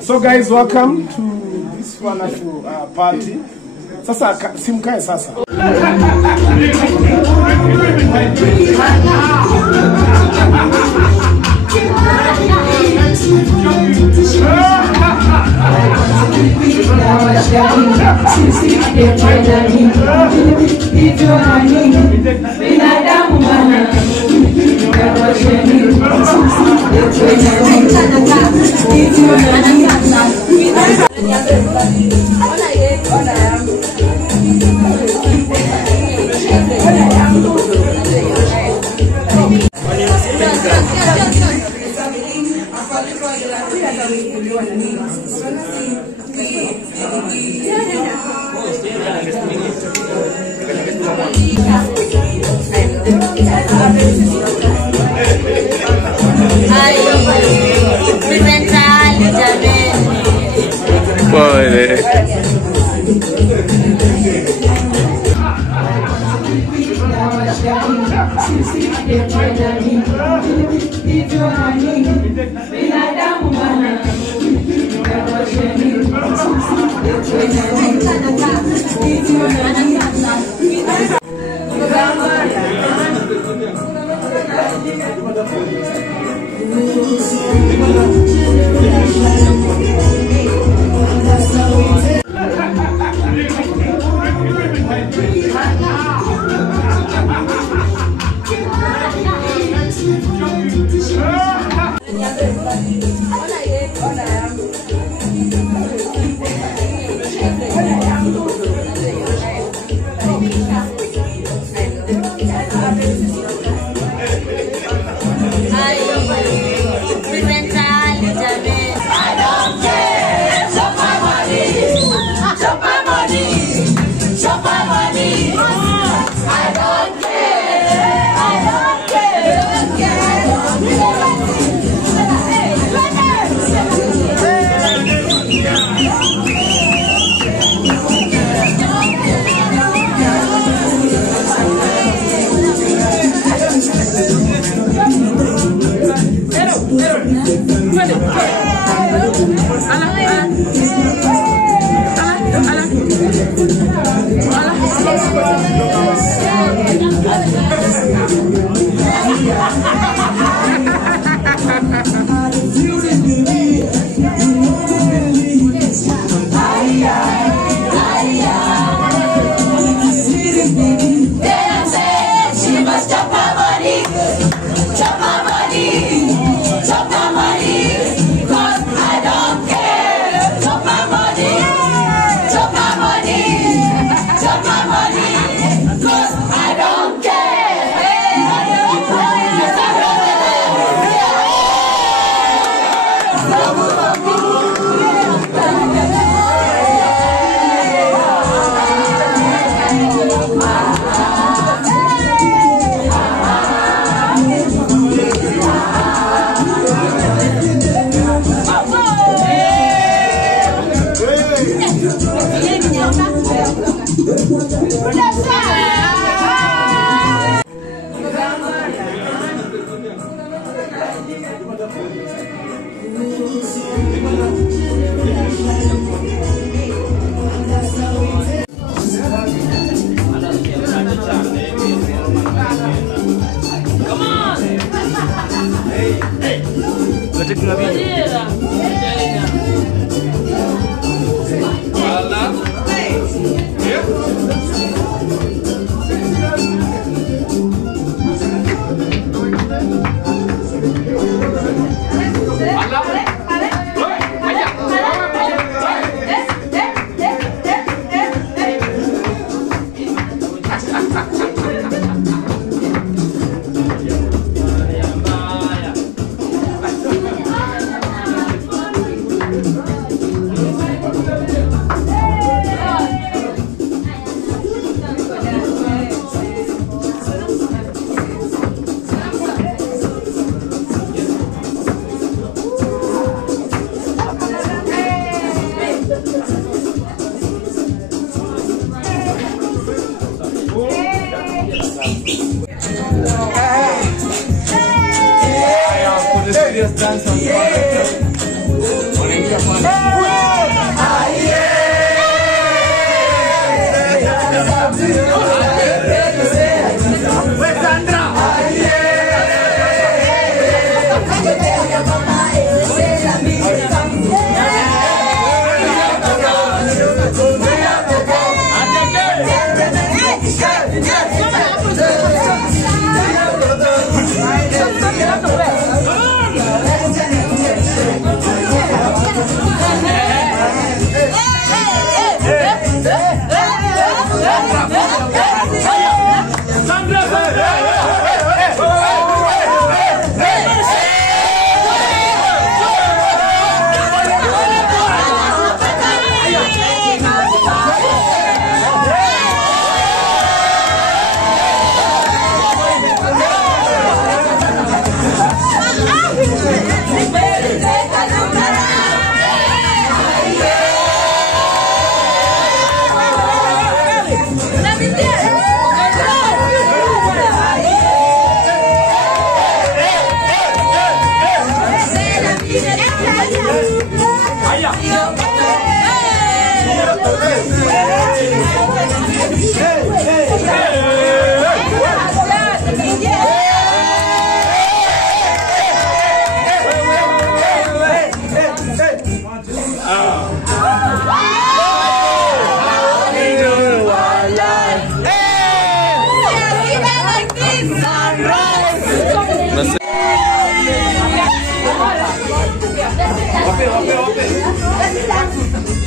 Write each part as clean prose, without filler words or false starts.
So guys, welcome to this wonderful party. Sasa simkae sasa.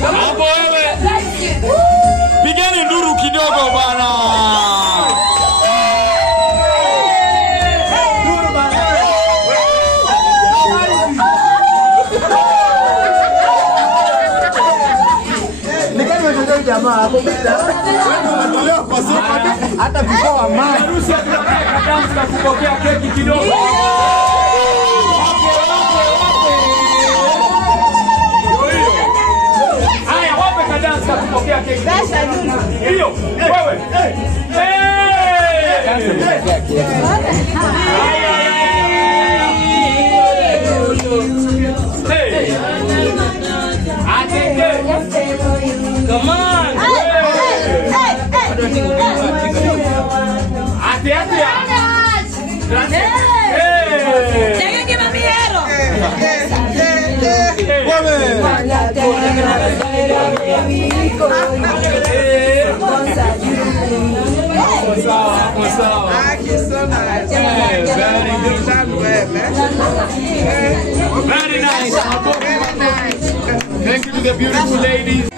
Hapo wewe. Pigeni nduru kidogo bana. Jamaa hapo unatolewa kwa sofa hata vikoa mama. Harusi tunataka dance na kupokea keki kidogo. Haya, wape kadance na kupokea keki. Hiyo, wewe. Come on. Very nice. Thank you to the beautiful ladies.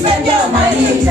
Spend your money.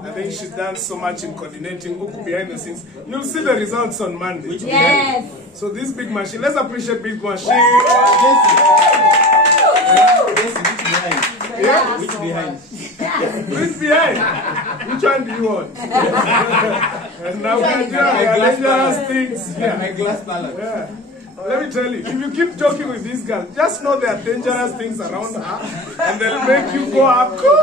I think she's done so much in coordinating behind the scenes. You'll see the results on Monday. Yes. So this big machine, let's appreciate big machine. Yeah? Which behind? Which behind? Which one do you want? And now we are dangerous things. Yeah. My glass palette. Yeah. Let me tell you, if you keep joking with these girls, just know there are dangerous things around her, and they'll make you go up. Okay.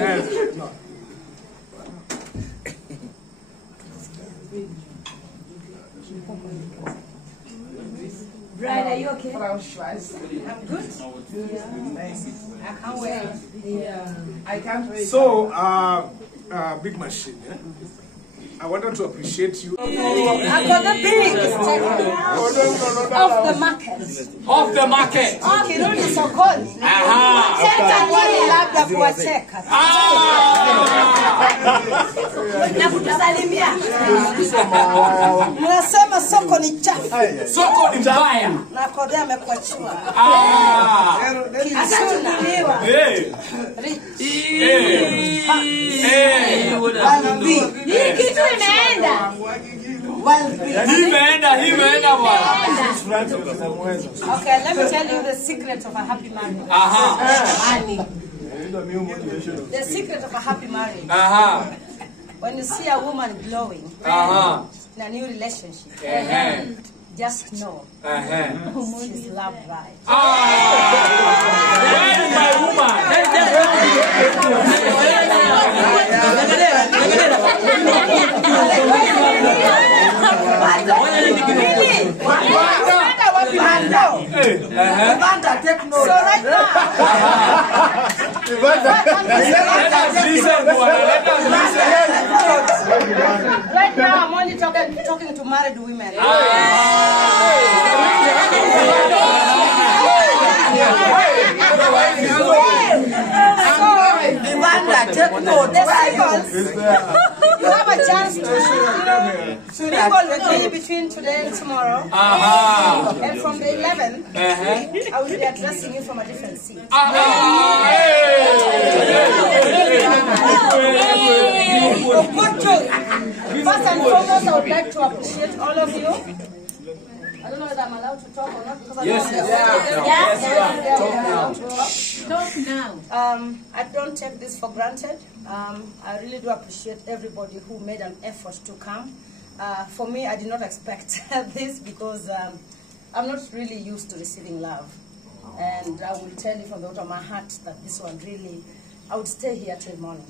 Yes. No. Bride, are you okay? I'm good. I can't wait. Yeah. I can't wait. So, big machine, yeah? I wanted to appreciate you. I've got the biggest off the market. Off the market. Kirudi sokoni. Aha. Sasa wale labda kuwacheka. Na kutusalimia. Mnasema soko ni chafu. Soko ni mbaya. Na Akothee amekuachua. Asatuliwa. Hii kitu imeenda. Imeenda bwana. Okay, let me tell you the secret of a happy marriage. The secret of a happy marriage. When you see a woman glowing in a new relationship, just know she's loved right. Where is my woman? Take note. So right now, right now I'm only talking to married women. Take note. The singles, you have a chance to mingle with me between today and tomorrow. And from the 11th, I will be addressing you from a different seat. First and foremost, I would like to appreciate all of you. I don't know whether I'm allowed to talk or not because I Talk now. I don't take this for granted. I really do appreciate everybody who made an effort to come. For me, I did not expect this because I'm not really used to receiving love. And I will tell you from the bottom of my heart that this one really, I would stay here till morning.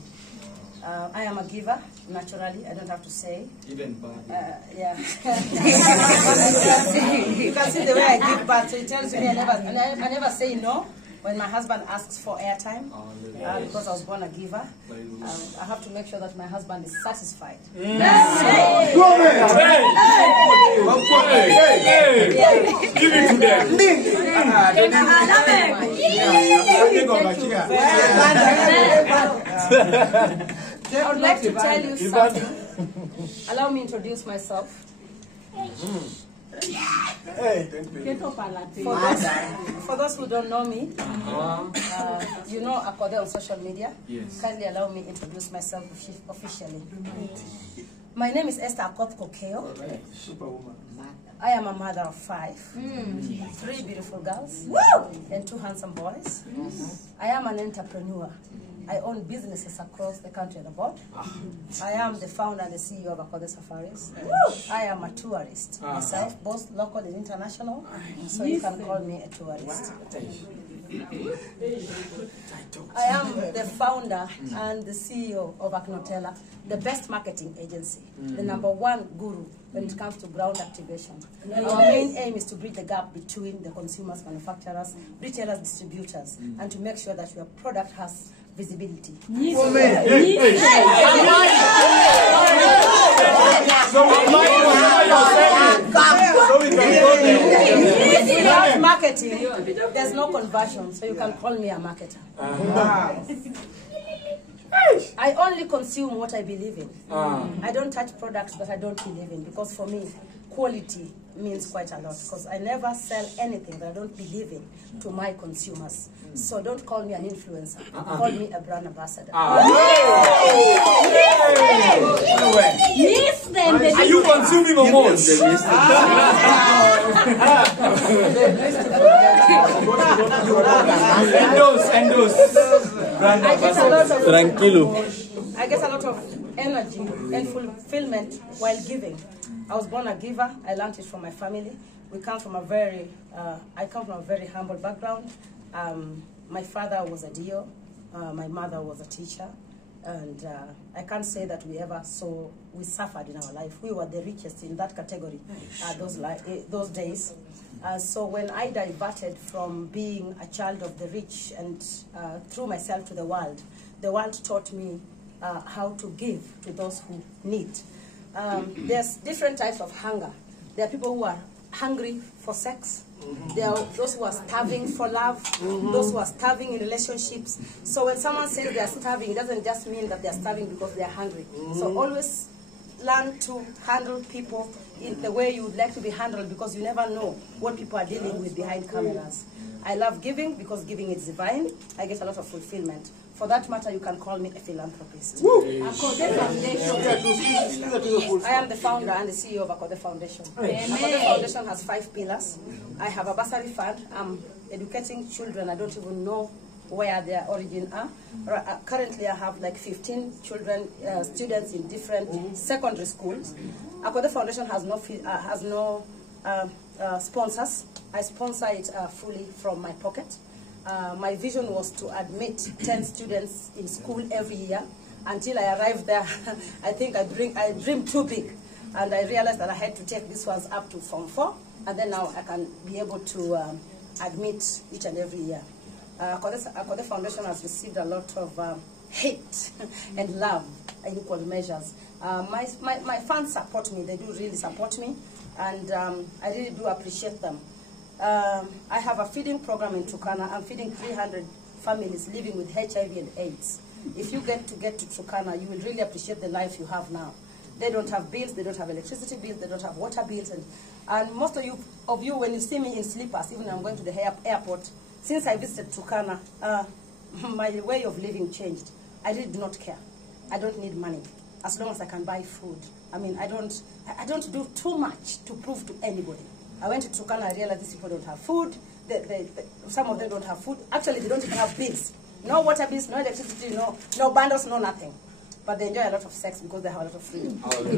I am a giver, naturally, I don't have to say. Even bad. Yeah. You can see the way I give birth, so it tells me I never say no when my husband asks for airtime, because I was born a giver. I have to make sure that my husband is satisfied. Give it to them. I would like to tell you something. Allow me to introduce myself. For those who don't know me, you know Akothee on social media. Yes. Kindly allow me to introduce myself officially. My name is Esther Akothee. Superwoman. I am a mother of 5, 3 beautiful girls, and 2 handsome boys. I am an entrepreneur. I own businesses across the country and abroad. I am the founder and the CEO of Akothee Safaris. I am a tourist myself, both local and international, so you can call me a tourist. I am the founder and the CEO of Akothee, the best marketing agency, the #1 guru when it comes to ground activation. Our main aim is to bridge the gap between the consumers, manufacturers, retailers, distributors, and to make sure that your product has visibility. Without marketing, there's no conversion, so you can call me a marketer. I only consume what I believe in. I don't touch products that I don't believe in, because for me, quality means quite a lot, because I never sell anything that I don't believe in to my consumers. So don't call me an influencer, call me a brand ambassador. Are you consuming hormones? Endos. I get a lot of energy and fulfillment while giving. I was born a giver. I learned it from my family. I come from a very humble background. My father was a DO. My mother was a teacher. And I can't say that we suffered in our life. We were the richest in that category those days. So when I diverted from being a child of the rich and threw myself to the world taught me how to give to those who need. There's different types of hunger. There are people who are hungry for sex. There are those who are starving for love, those who are starving in relationships. So when someone says they are starving, it doesn't just mean that they are starving because they are hungry. So always learn to handle people in the way you would like to be handled, because you never know what people are dealing with behind cameras. I love giving because giving is divine. I get a lot of fulfillment. For that matter, you can call me a philanthropist. Akothee Foundation. I am the founder and the CEO of Akothee Foundation. Akothee Foundation has 5 pillars. I have a bursary fund. I'm educating children. I don't even know where their origin are. Currently, I have like 15 children, students in different secondary schools. Akothee Foundation has no sponsors. I sponsor it fully from my pocket. My vision was to admit 10 students in school every year. Until I arrived there, I think I dreamed too big. And I realized that I had to take these ones up to Form 4. And then now I can be able to admit each and every year. Akothee Foundation has received a lot of hate and love in equal measures. My fans support me. They do really support me. And I really do appreciate them. I have a feeding program in Turkana. I'm feeding 300 families living with HIV and AIDS. If you get to Turkana, you will really appreciate the life you have now. They don't have bills, they don't have electricity bills, they don't have water bills. And most of you, when you see me in slippers, even when I'm going to the airport, since I visited Turkana, my way of living changed. I really do not care. I don't need money, as long as I can buy food. I mean, I don't do too much to prove to anybody. I went to Turkana, I realized these people don't have food. Some of them don't have food. Actually, they don't even have bills. No water bills, no electricity, no bundles, no nothing. But they enjoy a lot of sex because they have a lot of freedom. Anytime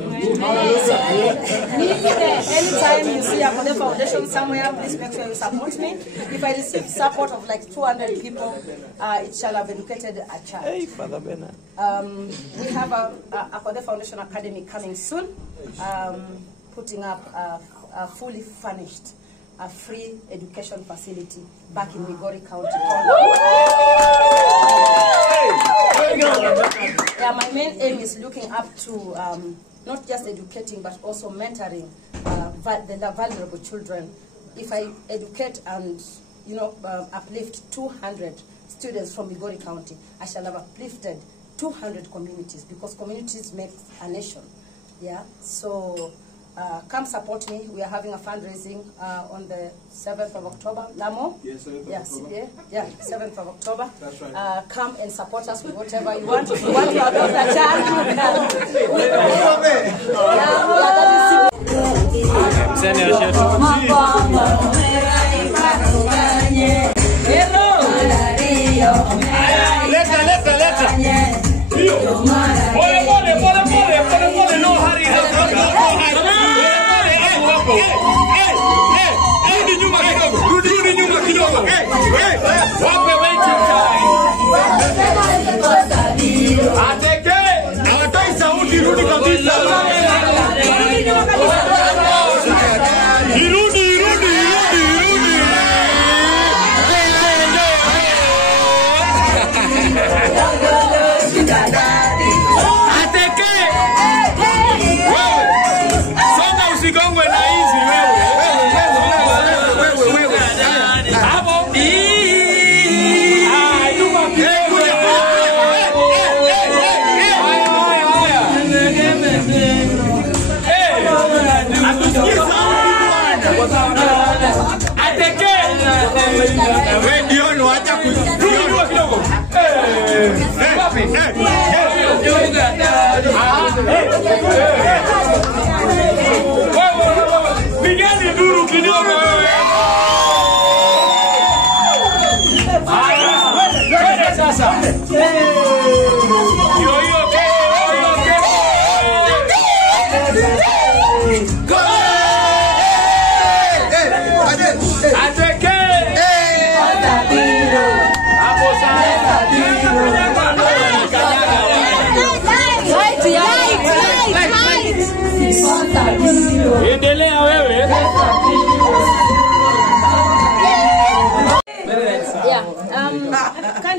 you see Akothee Foundation somewhere, please make sure you support me. If I receive support of like 200 people, it shall have educated a child. Hey, Father Bernard. We have a Akothee Foundation Academy coming soon, putting up a fully furnished, a free education facility back in Migori County. Yeah, my main aim is looking up to not just educating but also mentoring the vulnerable children. If I educate and uplift 200 students from Migori County, I shall have uplifted 200 communities, because communities make a nation. Yeah, so come support me. We are having a fundraising on the 7th of October. Lamo? Yes, 7th of October. That's right. Come and support us with whatever you want. You want to adopt a child?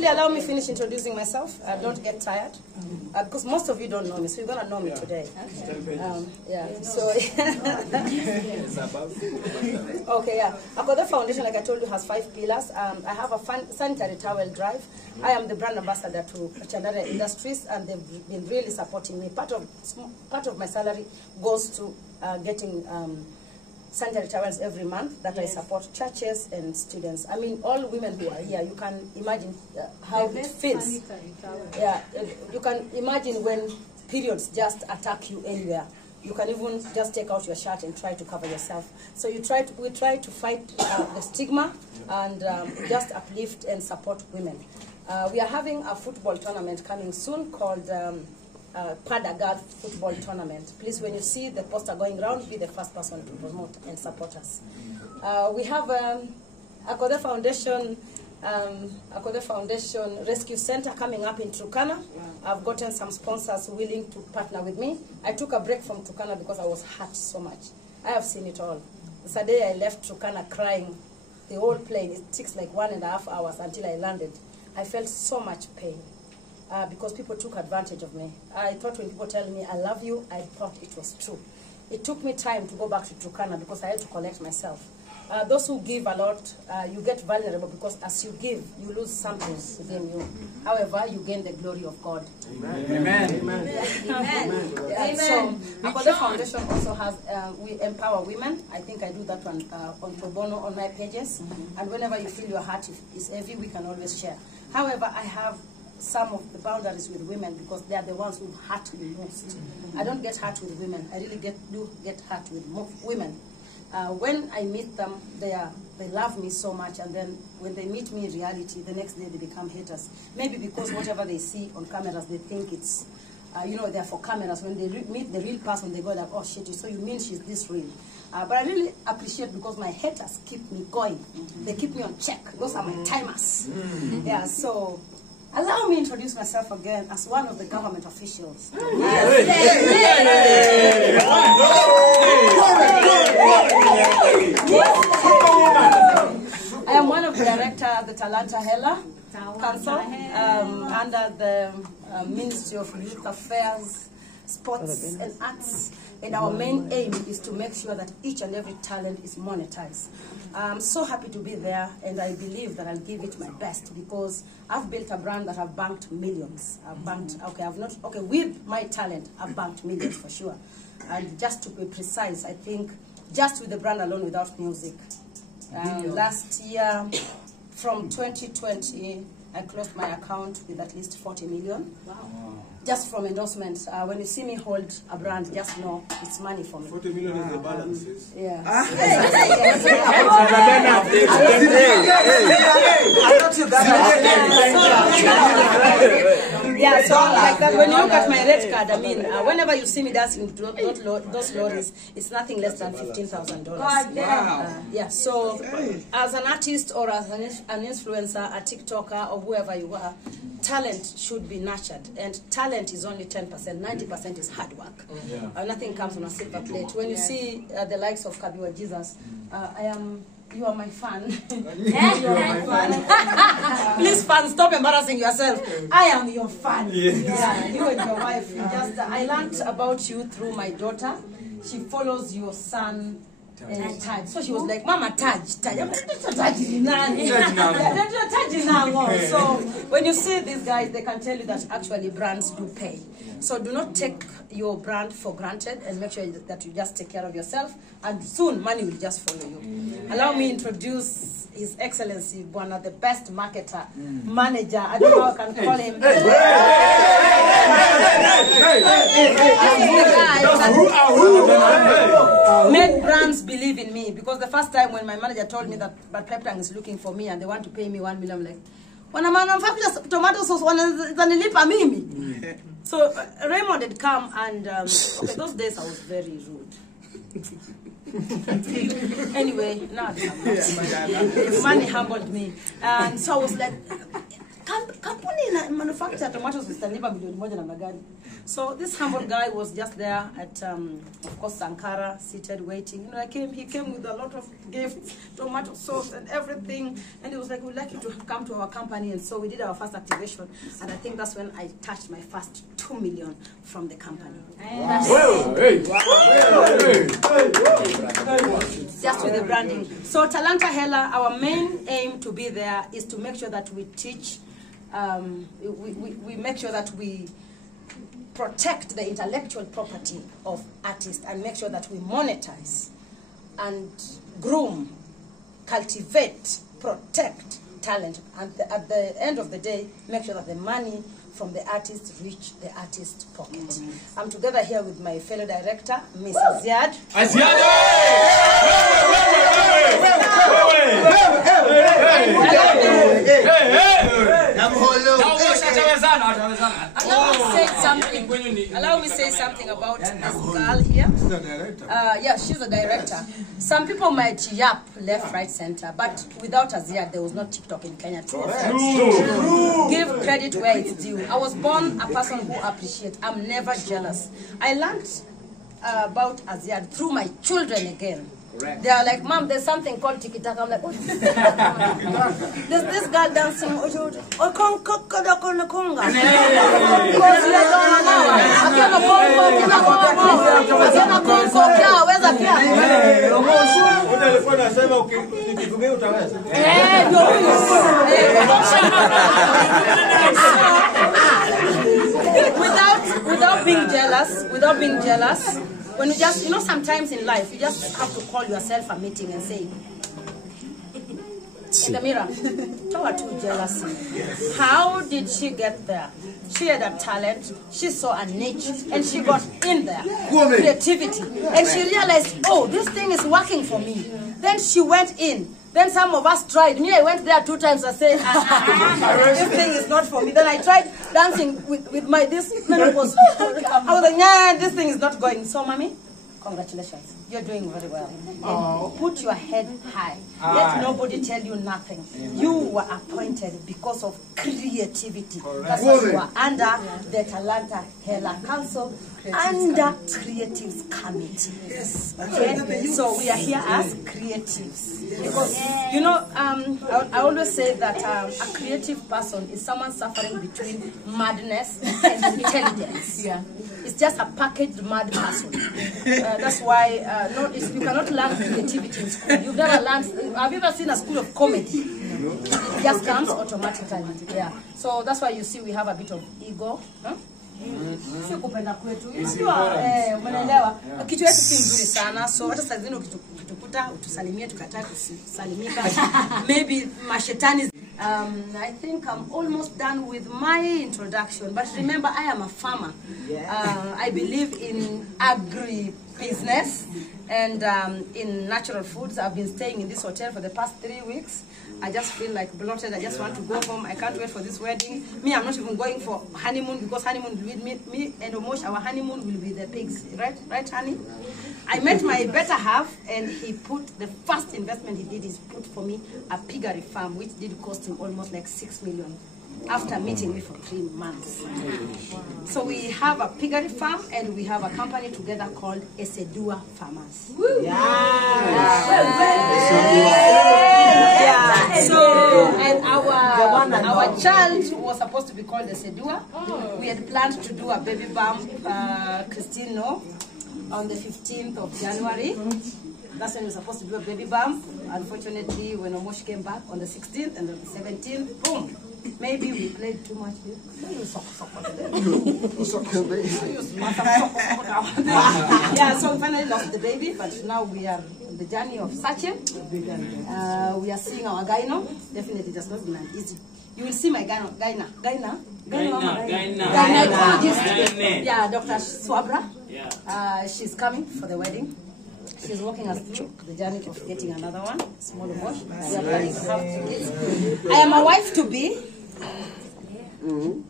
kindly allow me finish introducing myself. Don't get tired, because most of you don't know me, so you're gonna know me today. Yeah. So. Okay. Yeah. Akothee Foundation, like I told you, has 5 pillars. I have a sanitary towel drive. I am the brand ambassador to Chandara Industries, and they've been really supporting me. Part of my salary goes to getting sanitary towels every month that I support churches and students. I mean, all women who are here, you can imagine how it feels. Yeah, you can imagine when periods just attack you anywhere. You can even just take out your shirt and try to cover yourself. So we try to fight the stigma and just uplift and support women. We are having a football tournament coming soon called Bridal football tournament. Please, when you see the poster going around, be the first person to promote and support us. We have Akothee Foundation Rescue Center coming up in Turkana. I've gotten some sponsors willing to partner with me. I took a break from Turkana because I was hurt so much. I have seen it all. Yesterday I left Turkana crying. The whole plane, it takes like 1.5 hours until I landed. I felt so much pain. Because people took advantage of me. I thought when people tell me I love you, I thought it was true. It took me time to go back to Turkana because I had to collect myself. Those who give a lot, you get vulnerable because as you give, you lose something within you. However, you gain the glory of God. Amen. Amen. Amen. Amen. Yeah, so, Akothee Foundation also has, we empower women. I think I do that one on pro bono on my pages. And whenever you feel your heart is heavy, we can always share. However, I have some of the boundaries with women because they are the ones who hurt me most. I don't get hurt with women. I really do get hurt with women. When I meet them, they love me so much, and then when they meet me in reality, the next day they become haters. Maybe because whatever they see on cameras, they think it's, they're for cameras. When they meet the real person, they go like, oh shit, so you mean she's this real? But I really appreciate because my haters keep me going. They keep me on check. Those are my timers. Yeah, so allow me to introduce myself again as one of the government officials. I am one of the directors of the Talanta Hela Council under the Ministry of Youth Affairs, Sports and Arts. And our main aim is to make sure that each and every talent is monetized. I'm so happy to be there, and I believe that I'll give it my best because I've built a brand that have banked millions. With my talent, I've banked millions for sure. And just to be precise, I think just with the brand alone without music. Last year, from 2020, I closed my account with at least 40 million. Wow. Just from endorsements. When you see me hold a brand, just know it's money for me. 40 million is the balances. Yeah. Yeah, so like that, when you look at my red card, I mean, whenever you see me dancing those lorries, it's nothing less than $15,000. Yeah, so as an artist or as an influencer, a TikToker, or whoever you are, talent should be nurtured, and talent is only 10%. 90% is hard work. Nothing comes on a silver plate. When you see the likes of Wajesus, you are my fan. You are my fan. Please, fans, stop embarrassing yourself. I am your fan. Yeah, you and your wife. I learned about you through my daughter. She follows your son. Taj. So she was like, Mama, Taj. I'm like, Taj is So when you see these guys, they can tell you that actually brands do pay. So do not take your brand for granted, and make sure that you just take care of yourself, and soon money will just follow you. Allow me to introduce His Excellency Bwana, the best marketer, manager. I don't know how I can call him. Make brands believe in me, because the first time when my manager told me that Peptang is looking for me and they want to pay me 1 million, I'm like, when I'm on tomato sauce, so Raymond had come, and those days I was very rude. Anyway, no, money humbled me, and so I was like, come kampuni manufacture tomatoes zitalipa milioni moja na magari. So this humble guy was just there at, of course, Sankara, seated, waiting. You know, he came with a lot of gifts, tomato sauce and everything. And he was like, we'd like you to come to our company. And so we did our first activation. And I think that's when I touched my first 2 million from the company. Just with the branding. So Talanta Hela, our main aim to be there is to make sure that we teach, we make sure that we protect the intellectual property of artists and make sure that we monetize and groom, cultivate, protect talent. And at the end of the day, make sure that the money from the artist reach the artist's pocket. I'm together here with my fellow director, Miss Azziad. Allow me say something about this girl here. Yeah, she's a director. Some people might yap left, right, center, but without Azziad, there was no TikTok in Kenya. Give credit where it's due. I was born a person who appreciates. I'm never jealous. I learned about Azziad through my children again. Correct. They are like, Mom, there's something called tiki-taka. I'm like, what is that? There's this girl dancing. Without being jealous, when you just, you know, sometimes in life, you just have to call yourself a meeting and say, in the mirror, talk to jealousy. How did she get there? She had a talent, she saw a niche, and she got in there. Creativity. And she realized, oh, this thing is working for me. Then she went in. Then some of us tried. Me, I went there 2 times. I said, this thing is not for me. Then I tried dancing with my this. I was like, nah, this thing is not going. So, mommy, congratulations. You're doing very well. Oh. Put your head high. Let nobody tell you nothing. You were appointed because of creativity. That's why you are under the Talanta Hela Council, under Creatives Committee. Yes. Okay? So we are here as creatives. Because, you know, I always say that a creative person is someone suffering between madness and intelligence. Yeah. It's just a packaged mad person. That's why you cannot learn creativity in school. You've never learned. Have you ever seen a school of comedy? It just comes automatically. Yeah. So that's why you see we have a bit of ego. Huh? Si kupenda kwetu. Unajua umeelewa? Kitu yetu si nzuri sana. So hata saa zingine ukitukuta utusalimie tukataa kusalimika. Maybe mashetani. I think I'm almost done with my introduction. But remember, I am a farmer. I believe in agri-business and in natural foods. I've been staying in this hotel for the past 3 weeks. I just feel like bloated. I just want to go home. I can't wait for this wedding. Me, I'm not even going for honeymoon because honeymoon will be me and Omosh. Our honeymoon will be the pigs, right, honey? I met my better half, and he put the first investment he did is put for me a piggery farm, which did cost him almost like 6 million. After meeting me for 3 months. So we have a piggery farm and we have a company together called Esedua Farmers. So, and our child was supposed to be called Esedua. We had planned to do a baby bump, Christine, on the 15th of January. That's when we were supposed to do a baby bump. Unfortunately, when Omosh came back on the 16th and on the 17th, boom. Maybe we played too much. Yeah, so we finally lost the baby, but now we are on the journey of searching. We are seeing our gyno. Definitely it has not been easy. You will see my gynecologist. Yeah, Dr. Swabra. Yeah. She's coming for the wedding. She's walking us through the journey of getting another one, small wash. We are planning to have 2 kids. I am a wife to be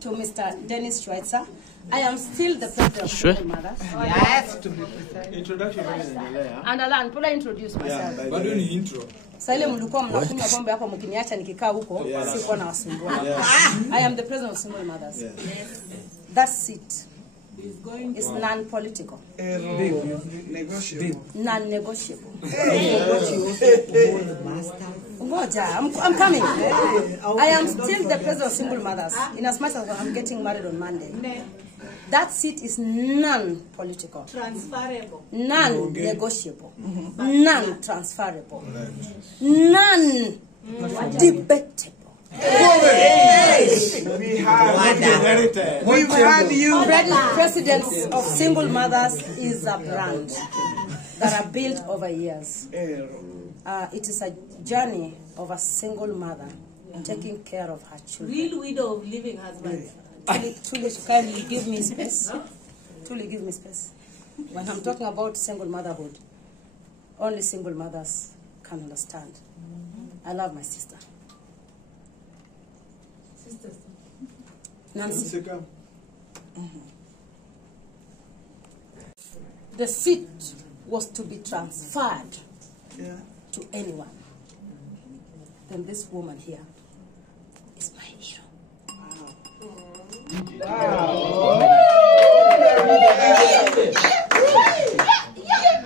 to Mr. Dennis Schweitzer. I am still the president of single mothers. Yes, to be precise. Introduction. And Alan, could I introduce myself? But do you intro? Sasa ile mlikuwa mnakunywa pombe hapo mkiniacha nikikaa huko, sikuwa na wasumbua. I am the president of single mothers. Yes. That seat is non-political. Non-negotiable. I'm coming. I am still the president of single mothers, in as much as I'm getting married on Monday. That seat is non-political, Transferable. non-negotiable, non-transferable, non-debatable. We've had you. President of single mothers is a brand that are built over years. It is a journey of a single mother taking care of her children. Real widow of living husband. Truly, can you give me space? Truly give me space. When I'm talking about single motherhood, only single mothers can understand. I love my sister. Nancy. The seat was to be transferred to anyone. Then this woman here is my hero.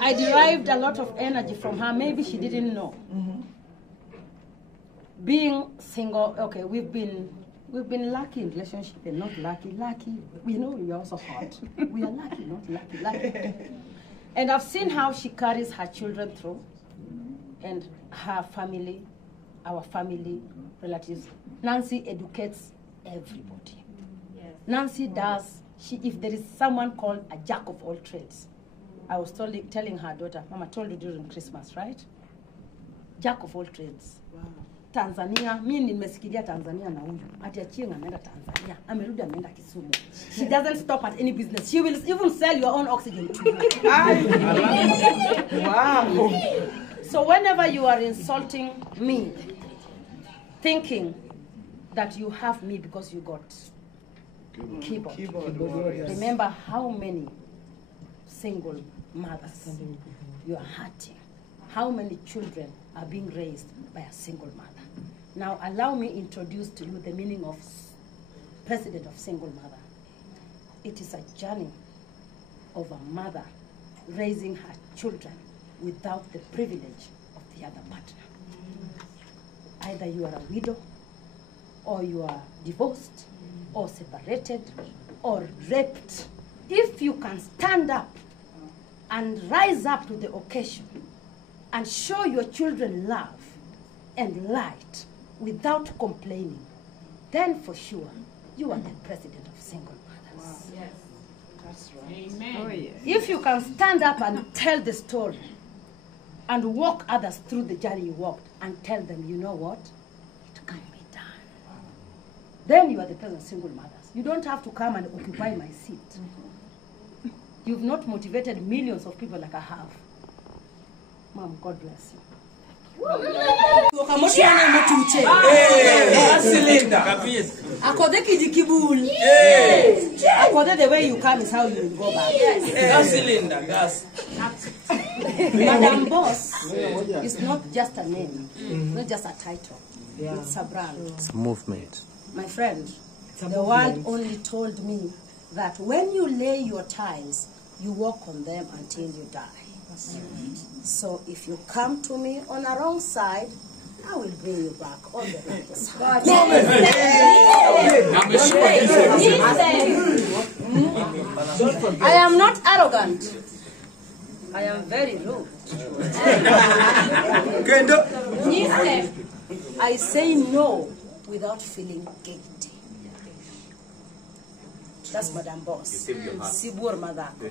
I derived a lot of energy from her. Maybe she didn't know. Being single, okay, we've been lucky in relationship and not lucky. Lucky, we know we are also hot. We are lucky, not lucky. And I've seen how she carries her children through, and her family, our family, relatives. Nancy educates everybody. Nancy does, if there is someone called a jack of all trades, I was telling her daughter, Mama told you during Christmas, right? Jack of all trades. Wow. Tanzania, mimi nimesikilia Tanzania na huyu. Ati Achieng ameenda Tanzania, amerudi ameenda Kisumu. She doesn't stop at any business. She will even sell your own oxygen to you. Wow. So whenever you are insulting me, thinking that you have me because you got keyboard. Remember how many single mothers you are hurting. How many children are being raised by a single mother. Now allow me introduce to you the meaning of president of single mother. It is a journey of a mother raising her children without the privilege of the other partner. Either you are a widow, or you are divorced, or separated, or raped. If you can stand up and rise up to the occasion and show your children love and light without complaining, then for sure you are the president of single mothers. Wow. Yes. That's right. Amen. Oh, yeah. If you can stand up and tell the story and walk others through the journey you walked and tell them, you know what? It can be done. Wow. Then you are the president of single mothers. You don't have to come and occupy my seat. You've not motivated millions of people like I have. Mom, God bless you. Akothee the way you come is how you will go back. Yes. Madam Boss is not just a name, not just a title. It's a brand. It's a movement. My friend, the world only told me that when you lay your ties, you walk on them until you die. So if you come to me on a wrong side, I will bring you back on the right side. I am not arrogant. I am very rude. I say no without feeling guilty. That's Madam Boss. Sibur Madako.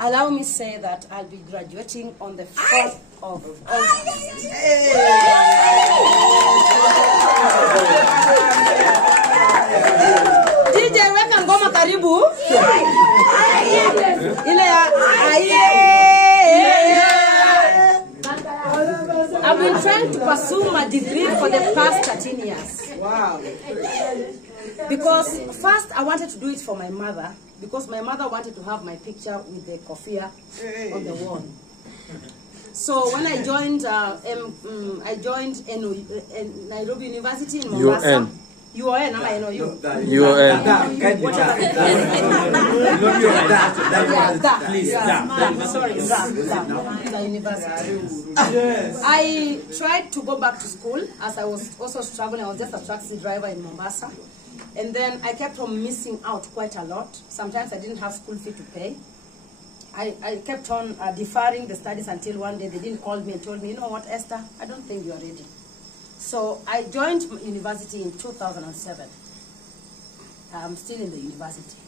Allow me say that I'll be graduating on the 4th of August. DJ weka ngoma karibu. Ile ya I've been trying to pursue my degree for the past 13 years. Wow. Because first I wanted to do it for my mother, because my mother wanted to have my picture with the kofia on the wall. So when I joined Nairobi University in Mombasa. UON, am I know you? UON. The university. I tried to go back to school as I was also traveling. I was just a taxi driver in Mombasa. And then I kept on missing out quite a lot. Sometimes I didn't have school fee to pay. I kept on deferring the studies until one day they didn't call me and told me, you know what, Esther, I don't think you are ready. So I joined university in 2007. I'm still in the university.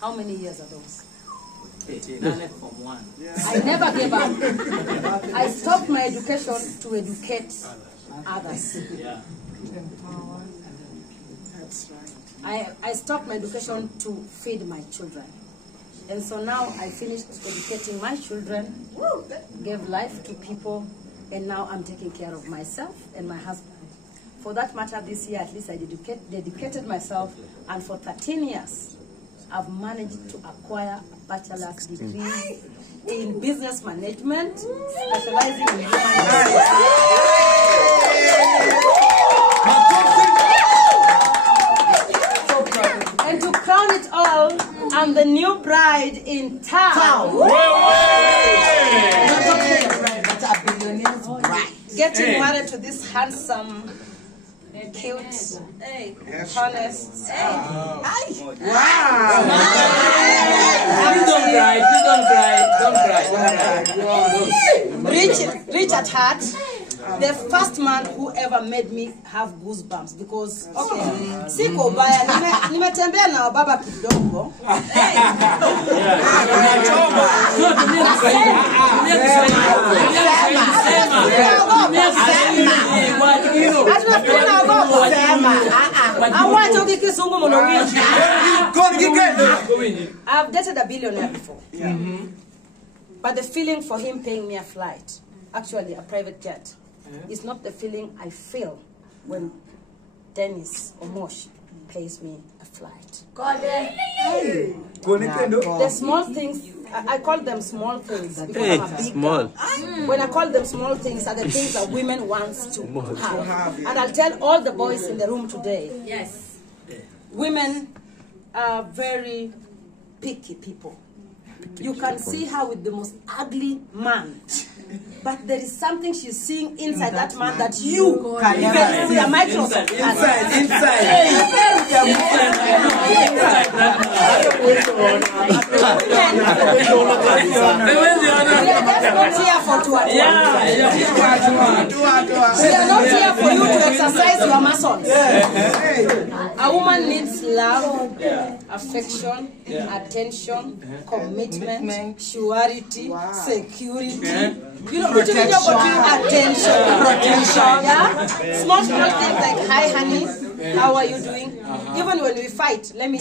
How many years are those? I never gave up. I stopped my education to educate others. I stopped my education to feed my children. And so now I finished educating my children, gave life to people, and now I'm taking care of myself and my husband. For that matter, this year at least I dedicated myself, and for 13 years, I've managed to acquire a bachelor's degree in business management, specializing in human resources. And to crown it all, I'm the new bride in town. Getting married to this handsome, cute, honest. Rich at heart. The first man who ever made me have goosebumps, because siko baya nimetembea na baba kidogo. I've dated a billionaire before. But the feeling for him paying me a flight, actually a private jet, is not the feeling I feel when Dennis or Mosh pays me a flight. The small things, I call them small things because I'm a big girl. When I call them small things, are the things that women want to have. And I'll tell all the boys in the room today, yes, women are very picky people. You can see her with the most ugly man, but there is something she's seeing inside that man that you can even see a microscope. Inside. We are just not here for We are not here for you to exercise your muscles. A woman needs love, affection, attention, commitment, surety, security. You know, attention, protection. Yeah? Small things like, hi honey, how are you doing? Even when we fight, let me